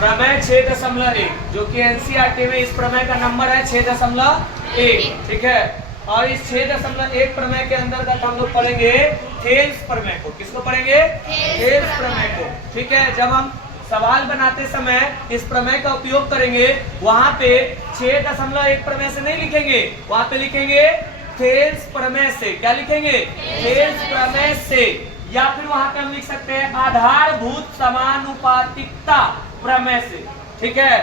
प्रमेय 6.1 जो कि एनसीईआरटी में इस प्रमेय का नंबर है 6.1, ठीक है। और इस 6.1 प्रमेय के अंतर्गत हम लोग पढ़ेंगे थेल्स प्रमेय को। किसको पढ़ेंगे? थेल्स प्रमेय को, ठीक है। जब हम सवाल बनाते समय इस प्रमेय का उपयोग करेंगे, वहां पे 6.1 प्रमेय से नहीं लिखेंगे, वहां पे लिखेंगे थेल्स प्रमेय से। क्या लिखेंगे? थेल्स प्रमेय से। या फिर वहां पे हम लिख सकते हैं आधारभूत समानुपातिकता प्रमेय से, ठीक है।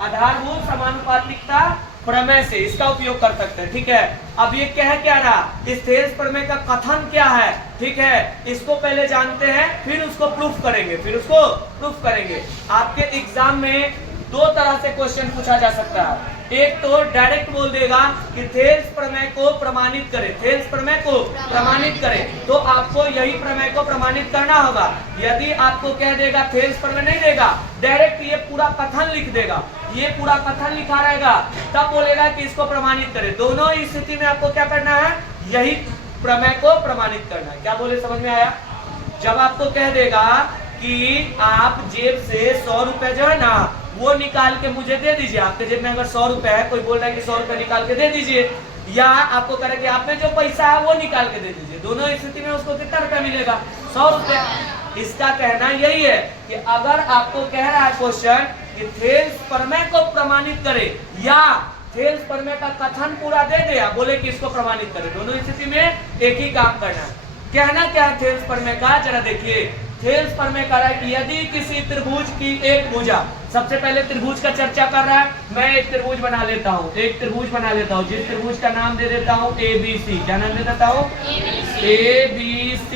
आधारभूत समानुपातिकता प्रमेय से इसका उपयोग कर सकते हैं, ठीक है। अब ये क्या रहा, इस थेल्स प्रमेय का कथन क्या है, ठीक है। इसको पहले जानते हैं, फिर उसको प्रूफ करेंगे, आपके एग्जाम में दो तरह से क्वेश्चन पूछा जा सकता है। एक तो डायरेक्ट बोल देगा कि थेल्स प्रमेय को प्रमाणित करें, थेल्स प्रमेय को प्रमाणित करें, तो आपको यही प्रमेय को प्रमाणित करना होगा। यदि आपको कह देगा थेल्स प्रमेय नहीं देगा, डायरेक्ट ये पूरा कथन लिख देगा, ये पूरा कथन लिखा रहेगा, तब बोलेगा कि इसको प्रमाणित करें। दोनों स्थिति में आपको क्या करना है? यही प्रमेय को प्रमाणित करना है। क्या बोले, समझ में आया? जब आपको कह देगा कि आप जेब से 100 रुपए जो है ना वो निकाल के मुझे दे दीजिए, आपके जेब में अगर 100 रुपए है, कोई बोल रहा है कि 100 रुपए निकाल के दे दीजिए, या आपको कह रहा है कि आप में जो पैसा है वो निकाल के दे दीजिए, दोनों स्थिति में उसको कितना रुपया मिलेगा? 100 रुपए। इसका कहना यही है कि अगर आपको कह रहा है क्वेश्चन कि थेल्स प्रमेय को प्रमाणित करे या थेल्स प्रमेय का कथन पूरा दे दे, या बोले कि इसको प्रमाणित करे, दोनों स्थिति में एक ही काम करना है। कहना क्या है थेल्स प्रमेय का, जरा देखिए। थेल्स प्रमेय कह रहा है कि यदि किसी त्रिभुज की एक भुजा, सबसे पहले त्रिभुज का चर्चा कर रहा है, मैं एक त्रिभुज बना लेता हूँ, जिस त्रिभुज का नाम दे देता हूँ ABC। क्या नाम दे देता हूँ? ABC।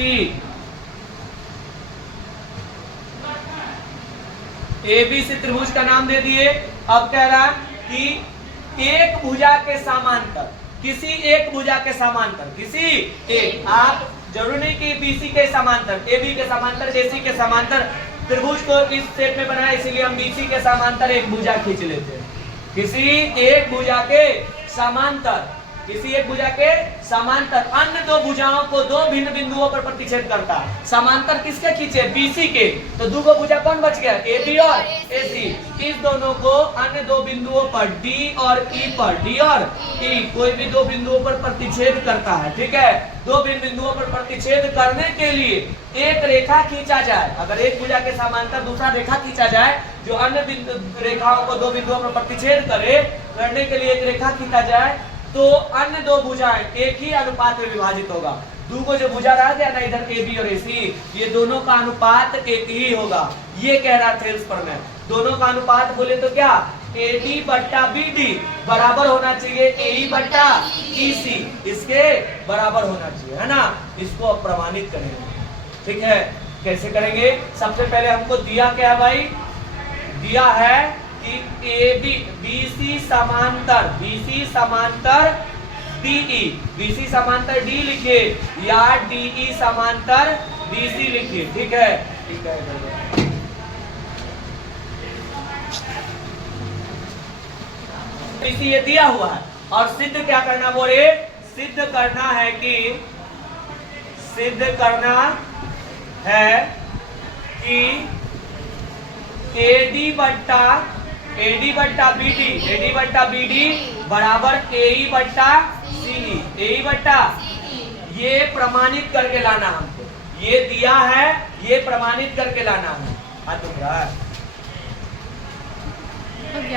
ABC त्रिभुज का नाम दे दिए। अब कह रहा है कि एक भुजा के समांतर, किसी एक भुजा के समांतर, किसी एक, आप जरूरी नहीं कि BC के समांतर, AB के समांतर, AC के समांतर, त्रिभुज को इस शेप में बनाया, इसीलिए हम BC के समांतर एक भुजा खींच लेते हैं। किसी एक भुजा के समांतर, किसी एक भुजा के समांतर अन्य दो भुजाओं को दो भिन्न बिंदुओं पर प्रतिच्छेद करता है। समांतर किसके खींचे? BC के। तो दो को भुजा कौन बच गया? AB और AC। इस दोनों को अन्य दो बिंदुओं पर D और E पर, D और E कोई भी दो बिंदुओं पर प्रतिच्छेद करता है, ठीक है। दो भिन्न बिंदुओं पर प्रतिच्छेद करने के लिए एक रेखा खींचा जाए। अगर एक भुजा के समांतर दूसरा रेखा खींचा जाए जो अन्य रेखाओं को दो बिंदुओं पर प्रतिच्छेद करने के लिए एक रेखा खींचा जाए, तो अन्य दो भुजाएं एक ही अनुपात में विभाजित होगा। दो को जो भुजा रह गया ना इधर AB और AC, ये दोनों का अनुपात एक ही होगा। ये कह रहा थेल्स प्रमेय। दोनों का अनुपात बोले तो क्या? AD बट्टा BD बराबर होना चाहिए AE बट्टा EC, इसके बराबर होना चाहिए, है ना। इसको अब प्रमाणित करेंगे, ठीक है। कैसे करेंगे? सबसे पहले हमको दिया क्या है भाई? दिया है कि BC समांतर DE, BC समांतर D लिखे या DE समांतर BC लिखे, ठीक है, ठीक है। BC ये दिया हुआ है और सिद्ध क्या करना बोले? सिद्ध करना है कि AD बट्टा BD बराबर AE बट्टा CE, ये प्रमाणित करके लाना हमको। ये दिया है, ये प्रमाणित करके लाना है।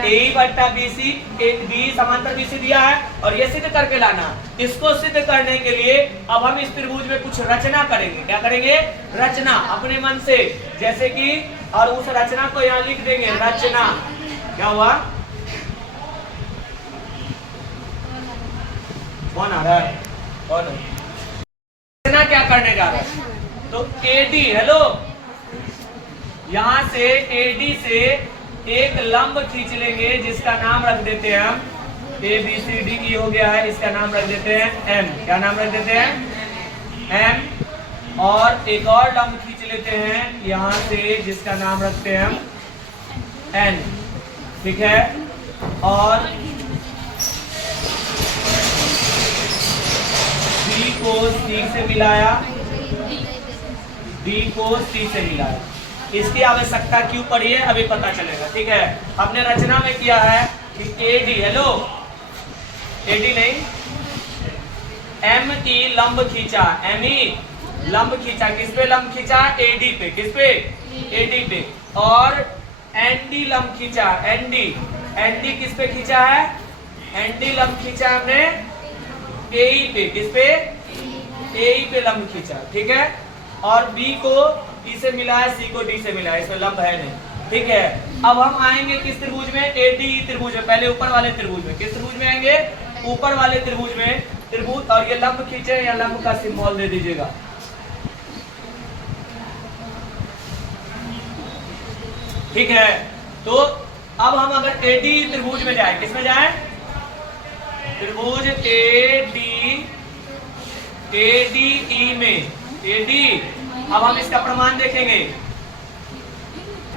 AE बट्टा BC, B समांतर BC दिया है और ये सिद्ध करके लाना। इसको सिद्ध करने के लिए अब हम इस त्रिभुज में कुछ रचना करेंगे। क्या करेंगे? रचना, अपने मन से, जैसे कि, और उस रचना को यहाँ लिख देंगे, रचना। क्या हुआ? कौन आ रहा है? कौन? रचना क्या करने जा रहा है? तो AD, हेलो, यहां से AD से एक लंब खींच लेंगे जिसका नाम रख देते हैं हम ABCDE हो गया है, इसका नाम रख देते हैं M। क्या नाम रख देते हैं? M। और एक और लंब खींच लेते हैं यहां से जिसका नाम रखते हैं हम N, ठीक है। और B को C से मिलाया, D को C से मिलाया। इसकी आवश्यकता क्यों पड़ी है अभी पता चलेगा, ठीक है। हमने रचना में किया है कि एडी, हेलो एडी नहीं, एम ई लंब खींचा, एम ई लंब खींचा, किस पे लंब खींचा? एडी पे, किस पे? एडी पे। और एनडी लंब खींचा, एनडी, एनडी किस पे खींचा है? एनडी लंब खींचा हमने एई पे, किस पे? एई पे लंब खींचा, ठीक है। और बी को ई से मिला है, सी को डी से मिला है, इसमें लंब है नहीं, ठीक है। अब हम आएंगे किस त्रिभुज में? एडी त्रिभुज में। पहले ऊपर वाले त्रिभुज में, किस त्रिभुज में आएंगे? ऊपर वाले त्रिभुज में, त्रिभुज। और ये लंब खींचे या लंब का सिंबल दे दीजिएगा, ठीक है। तो अब हम अगर एडी त्रिभुज में जाए, किस में जाए? त्रिभुज एडी, एडीई में, एडी। अब हम इसका प्रमाण देखेंगे,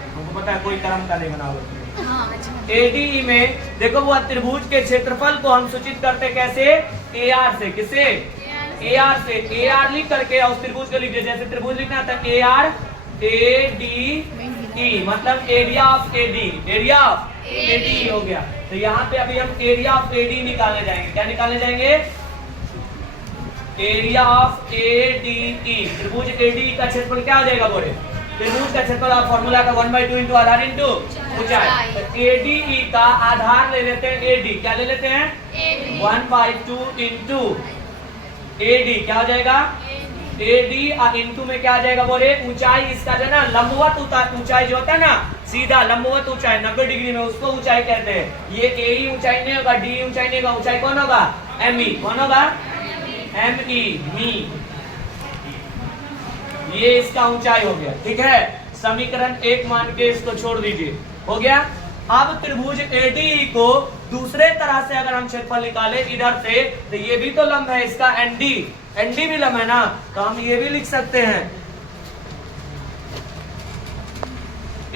हमको पता है कोई कर्म का नहीं बनाओगे। एडीई में देखो वो त्रिभुज के क्षेत्रफल को हम सूचित करते कैसे? ए आर से, किससे? ए आर से। ए आर लिख करके उस त्रिभुज को लिख दे, जैसे त्रिभुज लिखना था A R A D E, मतलब area of AD, area of AD हो गया। तो यहाँ पे अभी हम एरिया ऑफ एडी निकालने जाएंगे। क्या निकालने जाएंगे? Area of ADE. त्रिभुज एडी का क्षेत्रफल क्या हो जाएगा बोले? त्रिभुज का क्षेत्रफल आप फॉर्मूला का 1/2 इंटू आधार इंटू ऊंचाई। तो एडीई का आधार ले लेते हैं एडी, क्या ले लेते हैं? 1/2 इंटू एडी, क्या हो जाएगा? एडी। और इंटू में क्या आ जाएगा बोले? ऊंचाई इसका जो है ना, लंबवत ऊंचाई जो होता है ना, सीधा लंबवत ऊंचाई 90 डिग्री में, उसको ऊंचाई कहते हैं। ये ए ऊंचाई नहीं होगा, डी ऊंचाई नहीं होगा, ऊंचाई कौन होगा? M E. कौन होगा? M E, me. ये इसका ऊंचाई हो गया, ठीक है। समीकरण 1 मान के इसको छोड़ दीजिए, हो गया। अब त्रिभुज एडीई को दूसरे तरह से अगर हम क्षेत्रफल निकाले इधर से, तो ये भी तो लंब है इसका, एनडी, एनडी भी लंब है ना, तो हम ये भी लिख सकते हैं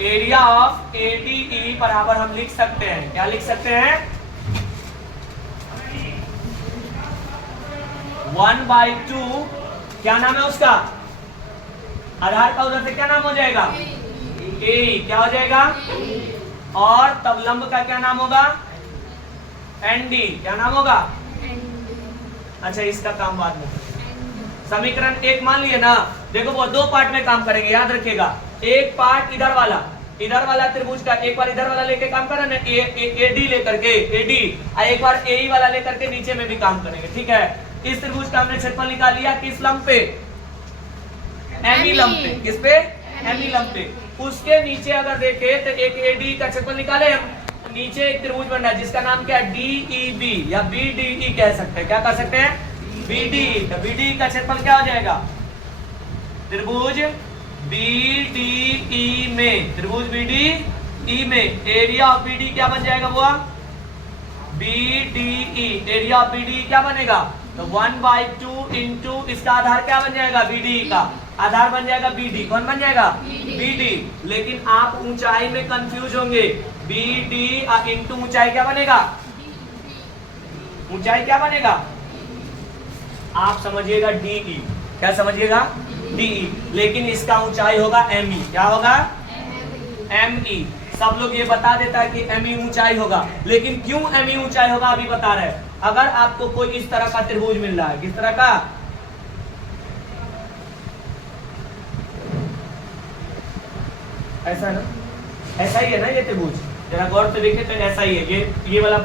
एरिया ऑफ एडीई बराबर हम लिख सकते हैं, क्या लिख सकते हैं? 1/2, क्या नाम है उसका? आधार का उधर से क्या नाम हो जाएगा? ए, क्या हो जाएगा? और तब लंब का क्या नाम होगा? एनडी, क्या नाम होगा? अच्छा इसका काम बाद में। समीकरण 1 मान लिए ना, देखो वो 2 पार्ट में काम करेंगे, याद रखिएगा। एक पार्ट इधर वाला त्रिभुज का, एक बार इधर वाला लेके काम करें ना, एडी लेकर के, एडी, और एक बार एई वाला लेकर के नीचे में भी काम करेंगे, ठीक है। इस त्रिभुज का हमने क्षेत्रफल निकाल लिया, किस लंब पे? एमी लंब पे, किस पे? एमी लंब पे। उसके नीचे अगर देखे तो एक एडी का क्षेत्रफल निकाले हम, नीचे एक त्रिभुज बन रहा है जिसका नाम क्या है? डीईबी या बीडीई कह सकते हैं, क्या कह सकते हैं? बीडीई। तो बीडीई का क्षेत्रफल क्या हो जाएगा? त्रिभुज बीडीई में, त्रिभुज बीडीई में एरिया ऑफ बीडी क्या बन जाएगा? वो बीडीई, एरिया ऑफ बीडीई क्या बनेगा? तो 1/2 इंटू इसका आधार क्या बन जाएगा? बीडीई का आधार बन जाएगा बीडी। कौन बन जाएगा? बीडी। लेकिन आप ऊंचाई में कंफ्यूज होंगे, बीडी इंटू ऊंचाई क्या बनेगा? ऊंचाई क्या बनेगा? आप समझिएगा डीई, क्या समझिएगा? डीई। लेकिन इसका ऊंचाई होगा एमई, क्या होगा? एमई। सब लोग ये बता देता है कि एमई ऊंचाई होगा, लेकिन क्यों एमई ऊंचाई होगा अभी बता रहे हैं। अगर आपको कोई इस तरह का त्रिभुज मिल रहा है, किस तरह का? ऐसा ना, ऐसा ही है ना ये त्रिभुज, जरा गौर से देखें तो ऐसा ही है। ये वाला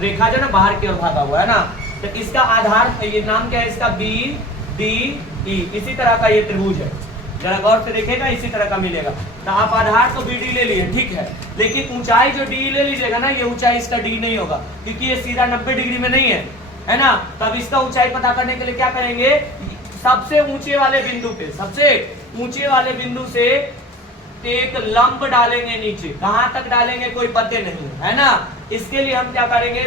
रेखा जो ना बाहर की ओर भागा हुआ है ना, तो इसका आधार, ये नाम क्या है इसका? B D E. इसी तरह का ये त्रिभुज है, जरा गौर से देखेगा इसी तरह का मिलेगा। तो आप आधार तो बी डी ले लिए, ठीक है, लेकिन ऊंचाई जो डी ले लीजिएगा ना, ये ऊंचाई इसका डी नहीं होगा, क्योंकि ये सीधा 90 डिग्री में नहीं है ना। तब इसका ऊंचाई पता करने के लिए क्या करेंगे? सबसे ऊंचे वाले बिंदु पे, सबसे ऊंचे वाले बिंदु से एक लंब डालेंगे नीचे, कहां तक डालेंगे कोई पते नहीं है ना। इसके लिए हम क्या करेंगे?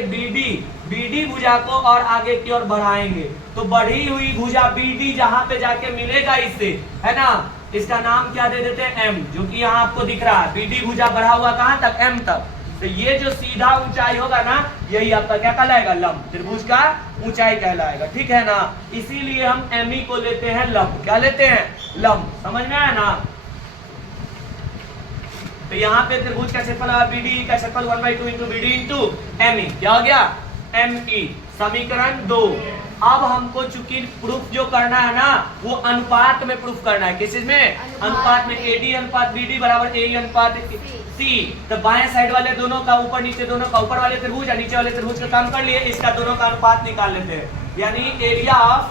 बीडी भुजा को और आगे की ओर बढ़ाएंगे, तो बढ़ी हुई भुजा बीडी जहां पे जाके मिलेगा इससे, है ना, इसका नाम क्या दे देते हैं? एम, जो कि यहाँ आपको दिख रहा है। बीडी भुजा बढ़ा हुआ कहां तक? एम तक। तो ये जो सीधा ऊंचाई होगा ना, यही आपका क्या कहलाएगा? लंब। त्रिभुज का ऊंचाई कहलाएगा, ठीक है ना। इसीलिए हम एमई को लेते हैं लंब। क्या लेते हैं? लंब। समझ में आया ना? तो यहाँ पे त्रिभुज का क्षेत्रफल BDE का क्षेत्रफल 1/2 इंटू BD इंटू ME, क्या हो गया ME। समीकरण 2। अब हमको चूंकि प्रूफ जो करना है ना वो अनुपात में प्रूफ करना है। किस चीज में? अनुपात में। AD अनुपात BD बराबर AE अनुपात C। तो बाएं साइड वाले दोनों का ऊपर नीचे दोनों का, ऊपर वाले त्रिभुज और नीचे वाले त्रिभुज का काम कर लिए, इसका दोनों का अनुपात निकाल लेते हैं। यानी एरिया ऑफ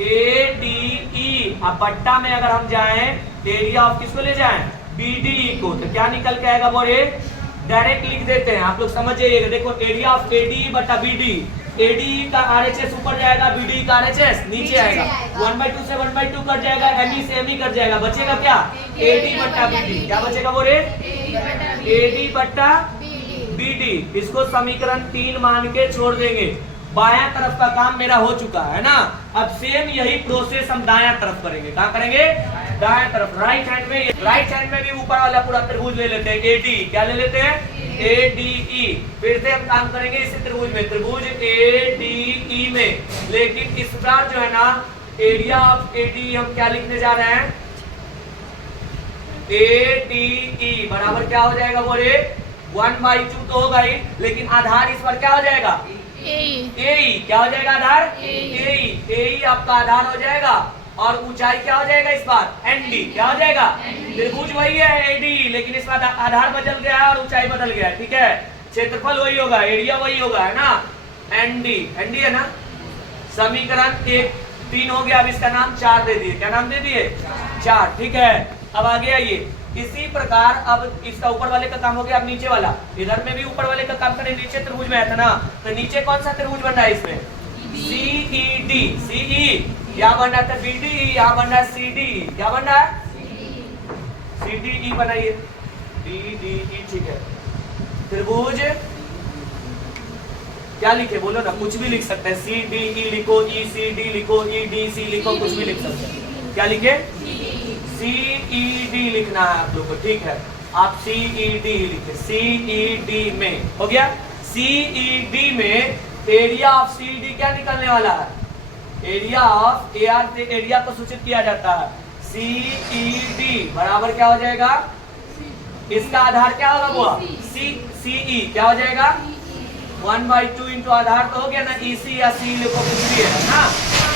ADE। अब बट्टा में अगर हम जाएं एरिया ऑफ किसको ले जाएं? BDE को, तो क्या निकल के आएगा बोले? डायरेक्ट लिख देते हैं, आप लोग समझ जाइएगा। देखो एरिया ऑफ ADE बटा BD, ADE का RHS ऊपर जाएगा, BDE का RHS नीचे आएगा, 1/2 से 1/2 कट जाएगा, ME से ME कट जाएगा, बचेगा क्या? AD बटा BD। क्या बचेगा बोले? AD बटा BD। इसको समीकरण 3 मान के छोड़ देंगे। बायां तरफ का काम मेरा हो चुका है ना। अब सेम यही प्रोसेस हम दायां तरफ करेंगे। कहाँ करेंगे? दायां तरफ। राइट हैंड में भी ऊपर वाला पूरा त्रिभुज ले लेते हैं AD। क्या ले लेते हैं? ADE। फिर से हम काम करेंगे इसी त्रिभुज में, त्रिभुज ADE में। लेकिन इस बार जो है ना एरिया ऑफ ADE हम क्या लिखने जा रहे हैं? ADE बराबर क्या हो जाएगा बोले? 1/2 तो होगा ही, लेकिन आधार इस पर क्या हो जाएगा? AE। क्या हो जाएगा आधार? AE आपका आधार हो जाएगा। और ऊंचाई क्या हो जाएगा इस बार? ND। क्या हो जाएगा? त्रिभुज वही है ADE, लेकिन इस बार आधार बदल गया है और ऊंचाई बदल गया है, ठीक है। क्षेत्रफल वही होगा, एरिया वही होगा, है ना। ND है ना। समीकरण 3 हो गया। अब इसका नाम 4 दे दिए। क्या नाम दे दिए? 4, ठीक है। अब आगे आइए। इसी प्रकार अब इसका ऊपर वाले का काम हो गया। अब नीचे वाला, इधर में भी ऊपर वाले का काम करें। नीचे त्रिभुज में आया था ना, तो नीचे कौन सा त्रिभुज बन रहा है इसमें? CED। CE क्या बन रहा था? BDE। यहाँ बन रहा है CD। क्या बन रहा है? CDE बनाइए, DDE, ठीक है। त्रिभुज क्या लिखे बोलो ना, कुछ भी लिख सकते हैं। CDE लिखो, ECD लिखो, EDC लिखो, कुछ भी लिख सकते हैं। क्या लिखे? CED लिखना है आप लोग को, ठीक है। आप CED लिखे। CED में हो गया। CED में एरिया ऑफ CED क्या निकलने वाला है? एरिया ऑफ AR से एरिया को सूचित किया जाता है। CED बराबर क्या हो जाएगा? इसका आधार क्या होगा बुआ? CE। क्या हो जाएगा? 1/2 इंटू आधार तो हो गया ना, EC या C लिखो, कुछ भी है ना,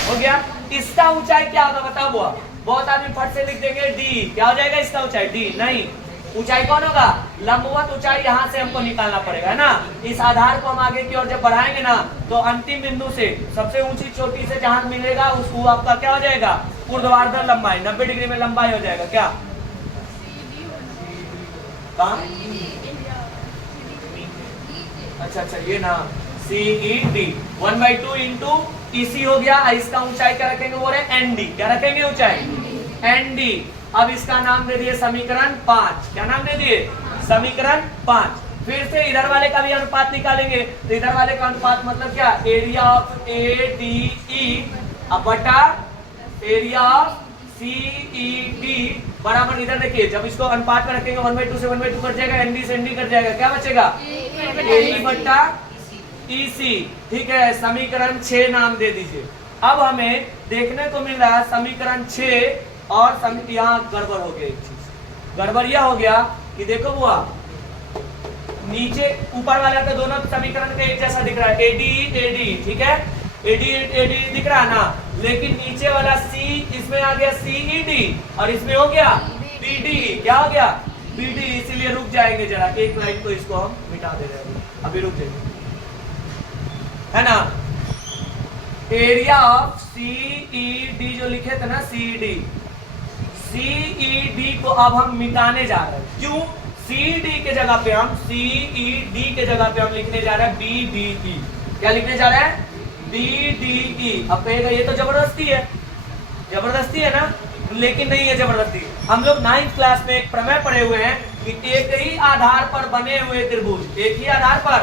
हो गया। इसका ऊंचाई क्या होगा बताओ बुआ? बहुत आदमी फट से लिख देंगे D। क्या हो जाएगा इसका ऊंचाई? D नहीं। ऊंचाई कौन होगा? लंबवत ऊंचाई यहाँ से हमको निकालना पड़ेगा, है ना। इस आधार को हम आगे की ओर जब बढ़ाएंगे ना, तो अंतिम बिंदु से सबसे ऊंची चोटी से जहां मिलेगा उसको आपका क्या हो जाएगा? ऊर्ध्वाधर लंबाई, 90 डिग्री में लंबाई हो जाएगा। क्या कहाँ? अच्छा, ये ना CED 1/2 इंटू EC हो गया। इसका ऊंचाई क्या रखेंगे बोले? ND। क्या रखेंगे ऊंचाई? ND। अब इसका नाम दे दिए समीकरण 5। क्या नाम दे दिए? समीकरण 5। फिर से इधर वाले का भी अनुपात निकालेंगे। तो इधर वाले का अनुपात मतलब क्या? एरिया ऑफ ADE बटा एरिया ऑफ CED बराबर, इधर देखिए जब इसको अनुपात में रखेंगे 1/2 से 1/2 कट जाएगा, ND से ND कट जाएगा, क्या बचेगा? AE बटा EC, ठीक है। समीकरण 6 नाम दे दीजिए। अब हमें देखने को मिल रहा है समीकरण 6 और यहाँ गड़बड़ हो गया। एक चीज गड़बड़ यह हो गया कि देखो बुआ, नीचे ऊपर वाला तो दोनों समीकरण का एक जैसा दिख रहा है, ADE, ठीक है। ADE दिख रहा है ना, लेकिन नीचे वाला C इसमें आ गया CED और इसमें हो गया BDE। क्या हो गया? BDE। इसीलिए रुक जाएंगे जरा, एक लाइन को इसको हम मिटा दे रहे हैं, अभी रुक जाएंगे, है ना। एरिया ऑफ CED जो लिखे थे ना, CED को अब हम मिटाने जा रहे हैं। क्यों? CED के जगह पे हम लिखने जा रहे हैं BDE। क्या लिखने जा रहे हैं? BDE। अब कहेगा ये तो जबरदस्ती है ना, लेकिन नहीं है जबरदस्ती। हम लोग 9th क्लास में एक प्रमेय पढ़े हुए हैं कि एक ही आधार पर बने हुए त्रिभुज, एक ही आधार पर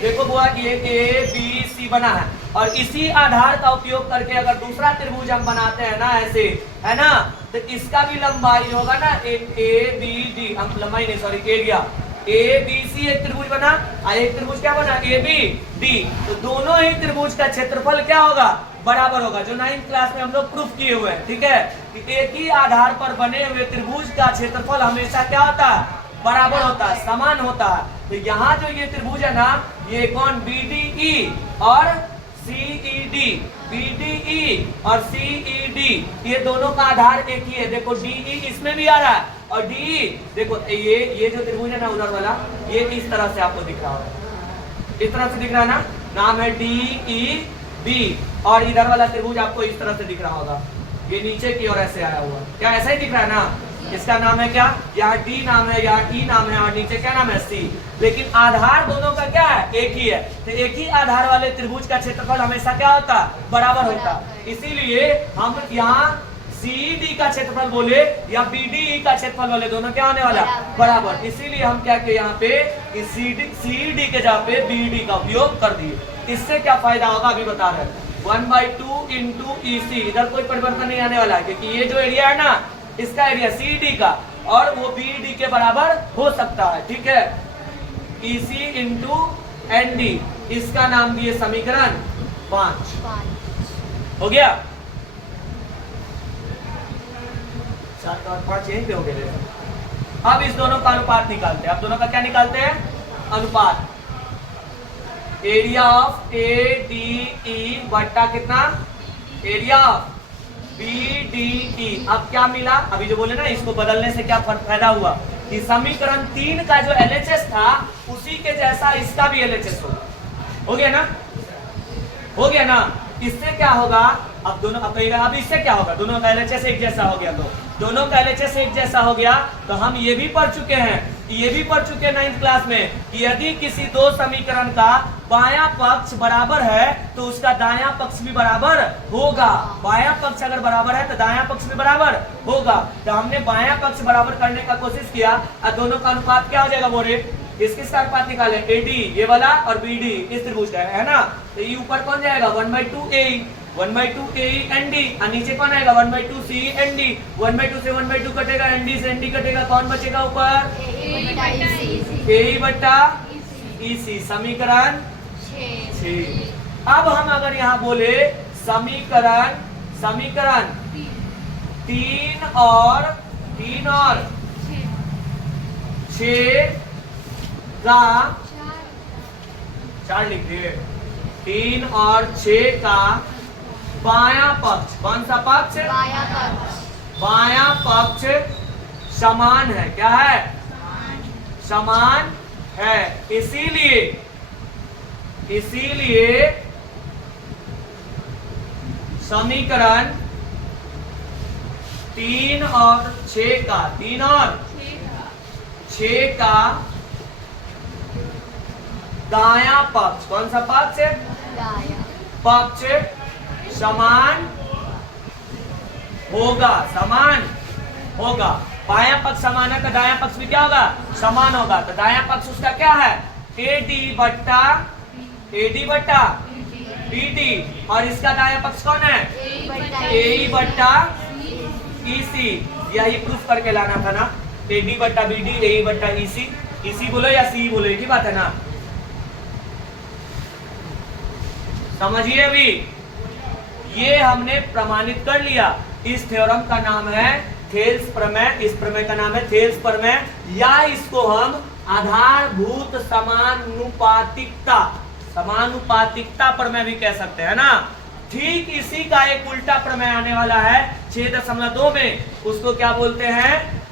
देखो बुआ, ये ABC बना है और इसी आधार का उपयोग करके अगर दूसरा त्रिभुज हम बनाते हैं ना, ऐसे, है ना, तो इसका भी लंबाई होगा ना, एक ABD, हम लंबाई नहीं सॉरी एरिया, ABC एक त्रिभुज बना और एक त्रिभुज क्या बना? ABD। तो दोनों ही त्रिभुज का क्षेत्रफल क्या होगा? बराबर होगा, जो 9th क्लास में हम लोग प्रूफ किए हुए हैं। ठीक है, कि एक ही आधार पर बने हुए त्रिभुज का क्षेत्रफल हमेशा क्या होता है, बराबर होता है, समान होता है। तो यहाँ जो ये त्रिभुज है ना, ये कौन, BDE और CED, BDE और CED, ये दोनों का आधार एक ही है। देखो DE इसमें भी आ रहा है और DE, देखो ये जो त्रिभुज है ना उधर वाला, ये इस तरह से आपको दिख रहा है, इस तरह से दिख रहा है ना, नाम है DEB। और इधर वाला त्रिभुज आपको इस तरह से दिख रहा होगा, ये नीचे की ओर ऐसे आया हुआ, क्या ऐसा ही दिख रहा है ना। इसका नाम है क्या, यहाँ D नाम है, यहाँ E नाम है और नीचे क्या नाम है, C। लेकिन आधार दोनों का क्या है, एक ही है। तो एक ही आधार वाले त्रिभुज का क्षेत्रफल हमेशा क्या होता, बराबर होता। इसीलिए हम यहाँ CED का क्षेत्रफल बोले या BDE का क्षेत्रफल बोले, दोनों क्या होने वाला, बराबर। इसीलिए हम क्या किए यहाँ पे CED के जगह पे BD का उपयोग कर दिए। इससे क्या फायदा होगा अभी बता रहे हैं, 1/2 इंटू EC, इधर कोई परिवर्तन नहीं आने वाला है, क्योंकि ये जो एरिया है ना, इसका एरिया CED का और वो BD के बराबर हो सकता है। ठीक है, EC इंटू ND, इसका नाम दिए समीकरण 5। हो गया, 7 और 5 यहीं पे हो गए। अब इस दोनों का अनुपात निकालते हैं। अब दोनों का क्या निकालते हैं, अनुपात। एरिया ऑफ ADE बट्टा कितना, एरिया ऑफ BDE। अब क्या मिला, अभी जो बोले ना, इसको बदलने से क्या फायदा हुआ कि समीकरण 3 का जो LHS था उसी के जैसा इसका भी LHS हो गया ना, हो गया ना। इससे क्या होगा, अब दोनों अब इससे क्या होगा, दोनों का LHS एक जैसा हो गया, तो दोनों का LHS एक जैसा हो गया। तो हम ये भी पढ़ चुके हैं, ये भी पढ़ चुके हैं 9th क्लास में कि यदि किसी दो समीकरण का बायां पक्ष बराबर है तो उसका दायां पक्ष भी बराबर होगा। बायां पक्ष अगर बराबर है तो दायां पक्ष भी बराबर होगा। तो हमने बायां पक्ष बराबर करने का कोशिश किया और दोनों का अनुपात क्या हो जाएगा, बोले किसका अनुपात निकाले, AD ये वाला और BD इस त्रिभुज का है ना। तो ये ऊपर कौन जाएगा, 1/2 AE, 1/2 AE ND, और नीचे कौन आएगा, 1/2 CE ND। 1/2 से 1/2 कटेगा, ND से ND कटेगा, कौन बचेगा ऊपर, AE बट्टा EC, समीकरण 6। अब हम अगर यहाँ बोले समीकरण 3 और 6 का 4 लिख दिए, 3 और 6 का बायां पक्ष, कौन सा पक्ष, बायां पक्ष समान है, क्या है, समान है। इसीलिए समीकरण 3 और 6 का दायां पक्ष, कौन सा पक्ष, पक्ष समान होगा, बायां पक्ष समान है तो दायां पक्ष भी क्या होगा, समान होगा। तो दायां पक्ष उसका क्या है, AD बट्टा BD, और इसका दायां पक्ष कौन है, AE बट्टा EC। यही प्रूफ करके लाना था ना, AD बट्टा BD, AE बट्टा EC बोलो या CE बोलो, एक ही बात है ना, समझिए। अभी ये हमने प्रमाणित कर लिया। इस थ्योरम का नाम है थेल्स प्रमेय, इस प्रमेय का नाम है थेल्स प्रमेय, या इसको हम आधारभूत समानुपातिकता प्रमेय भी कह सकते हैं ना। ठीक इसी का एक उल्टा प्रमेय आने वाला है 6.2 में, उसको क्या बोलते हैं,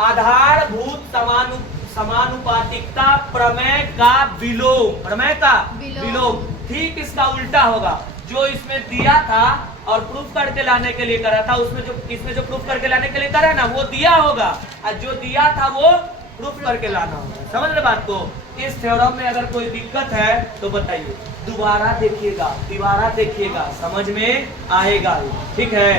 आधारभूत समानुपातिकता प्रमेय का विलोम। ठीक इसका उल्टा होगा, जो इसमें दिया था और प्रूफ करके लाने के लिए करा था, इसमें जो प्रूफ करके लाने के लिए करा ना वो दिया होगा, और जो दिया था वो प्रूफ करके लाना होगा। समझ रहे बात को। इस थ्योरम में अगर कोई दिक्कत है तो बताइए, दोबारा देखिएगा, समझ में आएगा। ठीक है,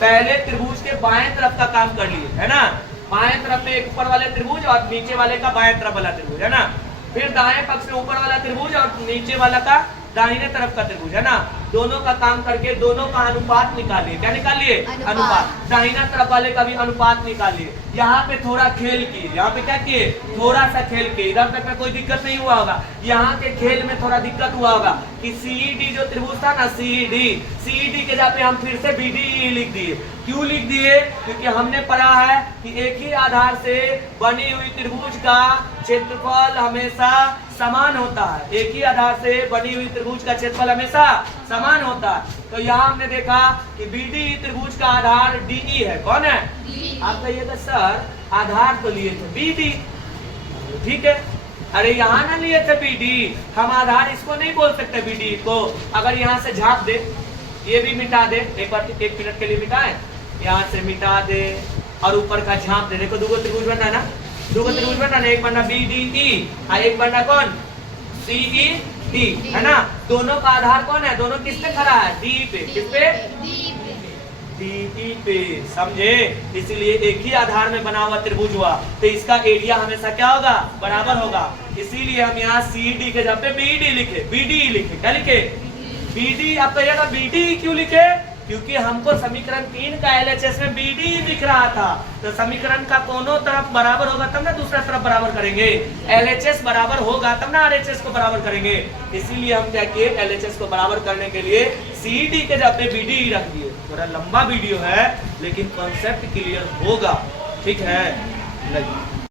पहले त्रिभुज के बाएं तरफ का काम कर लिए है ना, बाएं तरफ में एक ऊपर वाले त्रिभुज और नीचे वाले का बाएं तरफ वाला त्रिभुज है ना। फिर दाएं पक्ष में ऊपर वाला त्रिभुज और नीचे वाला का दाहिने तरफ का त्रिभुज है ना। दोनों का काम करके दोनों का अनुपात निकालिए। क्या निकालिए, अनुपात। दाहिना तरफ वाले का भी अनुपात निकालिए। यहाँ पे थोड़ा खेल किए, यहाँ पे क्या किए, थोड़ा सा खेल किए। इधर तक में कोई दिक्कत नहीं हुआ होगा, यहाँ के खेल में थोड़ा दिक्कत हुआ होगा। कि सीईडी जो त्रिभुज था ना, सीईडी के जगह पे हम फिर से बीडी लिख दिए। क्यों लिख दिए? क्योंकि हमने पढ़ा है कि एक ही आधार से बनी हुई त्रिभुज का क्षेत्रफल हमेशा समान होता है। एक ही आधार से बनी हुई त्रिभुज का क्षेत्रफल हमेशा समान होता है। तो यहाँ हमने देखा कि बीडी त्रिभुज का आधार डीई है। कौन है? आप कहिएगा सर आधार तो लिए थे बीडी, ठीक है। अरे यहाँ ना लिए थे बीडी, हम आधार इसको नहीं बोल सकते बीडी को। अगर यहाँ से झाँप दे, ये भी मिटा दे, एक बार 1 मिनट के लिए मिटाए, यहाँ से मिटा दे और ऊपर का झाँप दे। देखो दुगो त्रिभुज बनना ना, दुगो त्रिभुज बनना ना, एक बनना बीडीई और एक बनना कौन? सीईडी, है ना। दोनों का आधार कौन है? दोनों किस पे खड़ा है? डी पे। किस पे? डी पे, समझे। इसीलिए एक ही आधार में बना हुआ त्रिभुज हुआ तो इसका एरिया हमेशा क्या होगा? बराबर होगा। इसीलिए हम यहाँ सीडी के जगह पे बीडी लिखे, बीडी लिखे। क्या लिखे? बीडी। आप कहिएगा बीडी क्यों लिखे? क्योंकि हमको समीकरण 3 का एलएचएस में बीडी दिख रहा था। तो समीकरण का दोनों तरफ बराबर होगा तब ना दूसरा तरफ बराबर करेंगे। एलएचएस बराबर होगा तब ना आरएचएस को बराबर करेंगे। इसीलिए हम क्या किए? एलएचएस को बराबर करने के लिए सीडी के जगह पे बीडी रख दिए। थोड़ा लंबा वीडियो है लेकिन कॉन्सेप्ट क्लियर होगा, ठीक है।